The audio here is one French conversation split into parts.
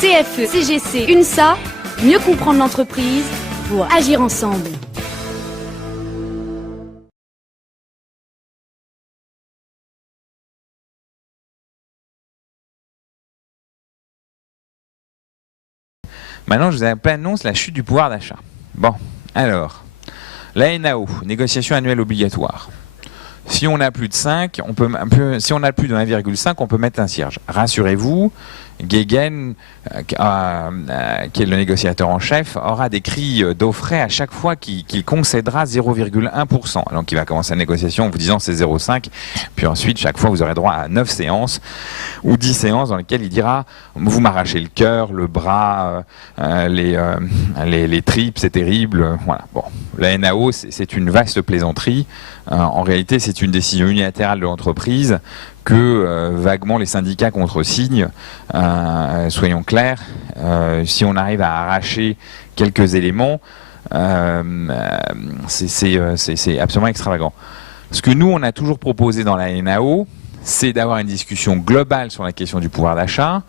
CFE, CGC, UNSA, mieux comprendre l'entreprise pour agir ensemble. Maintenant, je vous annonce la chute du pouvoir d'achat. Bon, alors, la NAO, négociation annuelle obligatoire. Si on a plus de 5, si on a plus de 1,5, on peut mettre un cierge. Rassurez-vous, Guéguen, qui est le négociateur en chef, aura des cris d'eau frais à chaque fois qu'il concédera 0,1%. Donc il va commencer la négociation en vous disant c'est 0,5, puis ensuite chaque fois vous aurez droit à 9 séances ou 10 séances dans lesquelles il dira vous m'arrachez le cœur, le bras, les tripes, c'est terrible. Voilà. Bon, la NAO c'est une vaste plaisanterie. En réalité c'est une décision unilatérale de l'entreprise que vaguement les syndicats contresignent. Soyons clairs, si on arrive à arracher quelques éléments, c'est absolument extravagant. Ce que nous, on a toujours proposé dans la NAO, c'est d'avoir une discussion globale sur la question du pouvoir d'achat,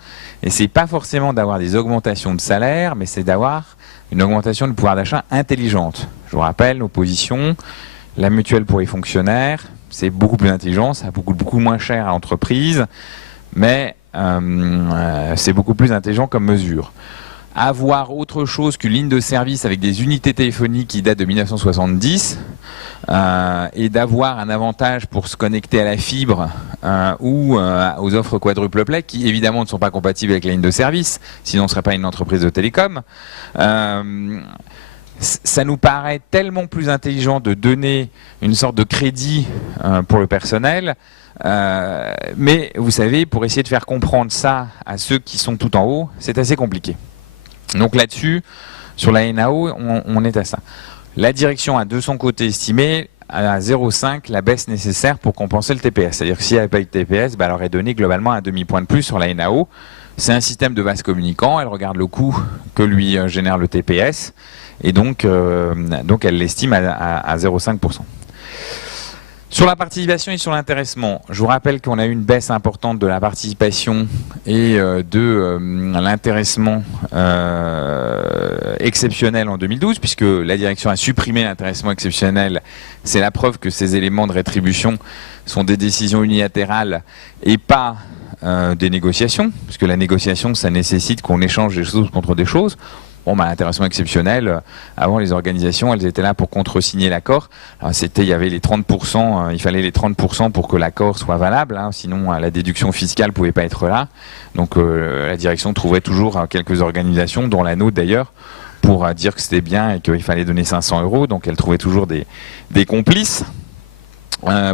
et c'est pas forcément d'avoir des augmentations de salaire, mais c'est d'avoir une augmentation du pouvoir d'achat intelligente. Je vous rappelle, nos positions, la mutuelle pour les fonctionnaires, c'est beaucoup plus intelligent, ça coûte beaucoup moins cher à l'entreprise, mais c'est beaucoup plus intelligent comme mesure. Avoir autre chose qu'une ligne de service avec des unités téléphoniques qui datent de 1970 et d'avoir un avantage pour se connecter à la fibre ou aux offres quadruple play qui évidemment ne sont pas compatibles avec la ligne de service, sinon on ne serait pas une entreprise de télécom. Ça nous paraît tellement plus intelligent de donner une sorte de crédit pour le personnel, mais vous savez, pour essayer de faire comprendre ça à ceux qui sont tout en haut, c'est assez compliqué. Donc là-dessus, sur la NAO, on est à ça. La direction a de son côté estimé à 0,5 la baisse nécessaire pour compenser le TPS. C'est-à-dire que s'il n'y avait pas eu de TPS, elle aurait donné globalement un demi-point de plus sur la NAO. C'est un système de vase communicant, elle regarde le coût que lui génère le TPS, et donc elle l'estime à 0,5%. Sur la participation et sur l'intéressement, je vous rappelle qu'on a eu une baisse importante de la participation et de l'intéressement exceptionnel en 2012, puisque la direction a supprimé l'intéressement exceptionnel. C'est la preuve que ces éléments de rétribution sont des décisions unilatérales et pas des négociations, puisque la négociation, ça nécessite qu'on échange des choses contre des choses. Bon, l'intéressement exceptionnel, avant les organisations, elles étaient là pour contresigner l'accord. Il y avait les 30%, il fallait les 30% pour que l'accord soit valable, sinon la déduction fiscale ne pouvait pas être là. Donc la direction trouvait toujours quelques organisations, dont la nôtre d'ailleurs, pour dire que c'était bien et qu'il fallait donner 500 €. Donc elle trouvait toujours des complices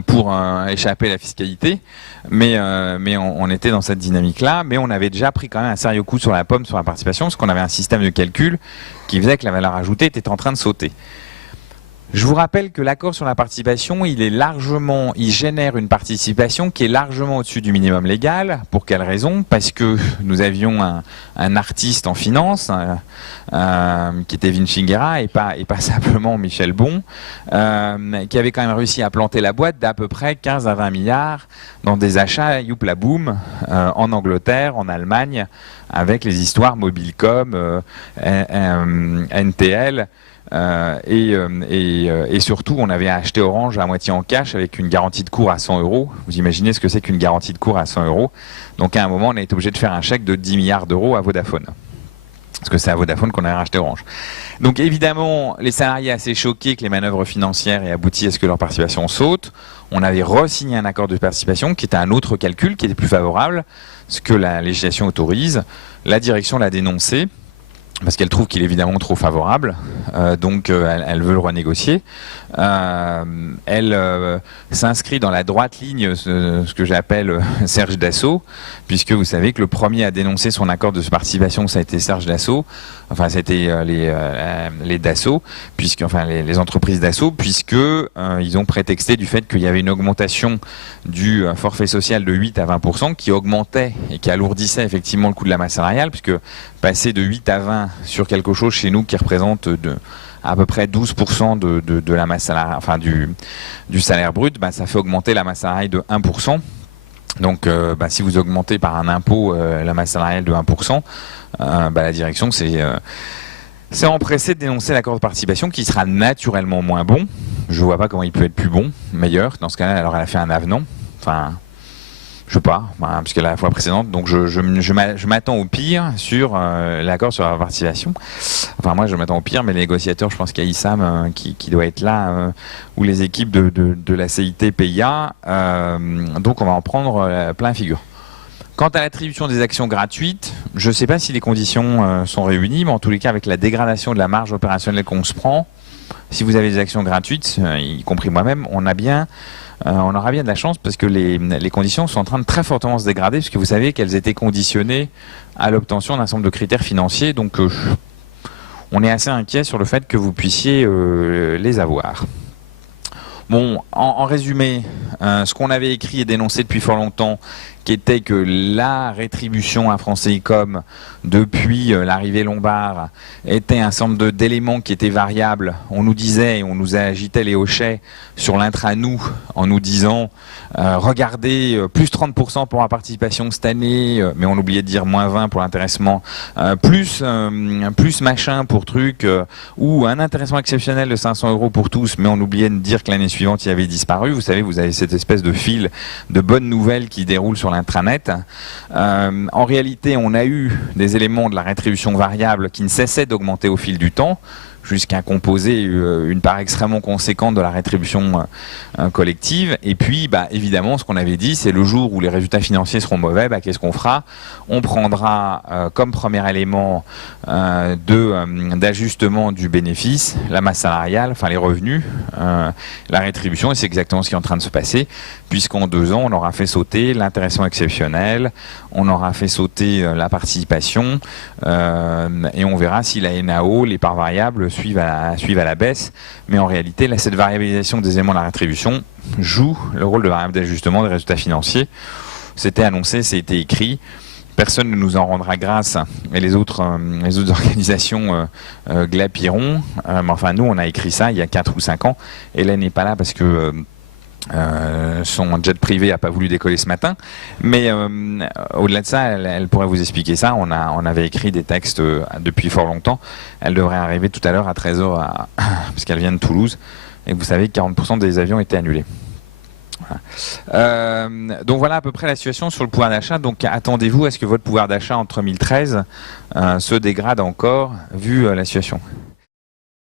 pour échapper à la fiscalité, mais on était dans cette dynamique-là, mais on avait déjà pris quand même un sérieux coup sur la pomme sur la participation, parce qu'on avait un système de calcul qui faisait que la valeur ajoutée était en train de sauter. Je vous rappelle que l'accord sur la participation, il génère une participation qui est largement au-dessus du minimum légal. Pour quelle raison? Parce que nous avions un artiste en finance, qui était Vinci Guerra, et pas simplement Michel Bon, qui avait quand même réussi à planter la boîte d'à peu près 15 à 20 milliards dans des achats youpla boom en Angleterre, en Allemagne, avec les histoires Mobilcom, NTL. Et surtout, on avait acheté Orange à moitié en cash avec une garantie de cours à 100 €. Vous imaginez ce que c'est qu'une garantie de cours à 100 €. Donc à un moment, on a été obligé de faire un chèque de 10 milliards d'euros à Vodafone. Parce que c'est à Vodafone qu'on avait racheté Orange. Donc évidemment, les salariés assez choqués que les manœuvres financières aient abouti à ce que leur participation saute. On avait re-signé un accord de participation qui était un autre calcul, qui était plus favorable, ce que la législation autorise. La direction l'a dénoncé, parce qu'elle trouve qu'il est évidemment trop favorable, donc elle veut le renégocier. Elle s'inscrit dans la droite ligne, ce que j'appelle Serge Dassault, puisque vous savez que le premier à dénoncer son accord de participation, ça a été Serge Dassault, enfin c'était les Dassault, les entreprises Dassault, puisque ils ont prétexté du fait qu'il y avait une augmentation du forfait social de 8 à 20% qui augmentait et qui alourdissait effectivement le coût de la masse salariale, puisque passer de 8 à 20 sur quelque chose chez nous qui représente à peu près 12% de la masse salariale, enfin du salaire brut, ça fait augmenter la masse salariale de 1%. Donc si vous augmentez par un impôt la masse salariale de 1%, la direction c'est empressé de dénoncer l'accord de participation qui sera naturellement moins bon. Je vois pas comment il peut être plus bon, meilleur. Dans ce cas-là, alors elle a fait un avenant. Enfin, je sais pas, puisque la fois précédente. Donc je m'attends au pire sur l'accord sur la participation. Enfin moi je m'attends au pire, mais les négociateurs, je pense qu'il y a Issam qui doit être là, ou les équipes de la CIT PIA. Donc on va en prendre plein figure. Quant à l'attribution des actions gratuites, je ne sais pas si les conditions sont réunies, mais en tous les cas, avec la dégradation de la marge opérationnelle qu'on se prend, si vous avez des actions gratuites, y compris moi-même, on aura bien de la chance parce que les conditions sont en train de très fortement se dégrader, puisque vous savez qu'elles étaient conditionnées à l'obtention d'un certain nombre de critères financiers. Donc, on est assez inquiet sur le fait que vous puissiez les avoir. Bon, en résumé, ce qu'on avait écrit et dénoncé depuis fort longtemps, qui était que la rétribution à France Télécom depuis l'arrivée Lombard était un certain nombre d'éléments qui étaient variables. On nous disait, on nous agitait les hochets sur l'intra-nous en nous disant regardez, plus 30% pour la participation cette année, mais on oubliait de dire moins 20 pour l'intéressement, plus machin pour truc, ou un intéressement exceptionnel de 500 € pour tous, mais on oubliait de dire que l'année suivante il avait disparu. Vous savez, vous avez cette espèce de fil de bonnes nouvelles qui déroule sur l'intranet. En réalité, on a eu des éléments de la rétribution variable qui ne cessaient d'augmenter au fil du temps, jusqu'à composer une part extrêmement conséquente de la rétribution collective. Et puis, évidemment, ce qu'on avait dit, c'est le jour où les résultats financiers seront mauvais, qu'est-ce qu'on fera? On prendra comme premier élément d'ajustement du bénéfice, la masse salariale, enfin les revenus, la rétribution, et c'est exactement ce qui est en train de se passer, puisqu'en 2 ans, on aura fait sauter l'intéressement exceptionnel, on aura fait sauter la participation, et on verra si la NAO, les parts variables, suivent à la baisse. Mais en réalité, là, cette variabilisation des éléments de la rétribution joue le rôle de variable d'ajustement des résultats financiers. C'était annoncé, c'était écrit. Personne ne nous en rendra grâce, et les autres organisations glapiront. Mais enfin, nous, on a écrit ça il y a 4 ou 5 ans. Hélène n'est pas là parce que son jet privé n'a pas voulu décoller ce matin, mais au-delà de ça, elle pourrait vous expliquer ça. On avait écrit des textes depuis fort longtemps. Elle devrait arriver tout à l'heure à 13h parce qu'elle vient de Toulouse, et vous savez que 40% des avions étaient annulés. Voilà. Donc voilà à peu près la situation sur le pouvoir d'achat. Donc attendez-vous à ce que votre pouvoir d'achat en 2013 se dégrade encore vu la situation.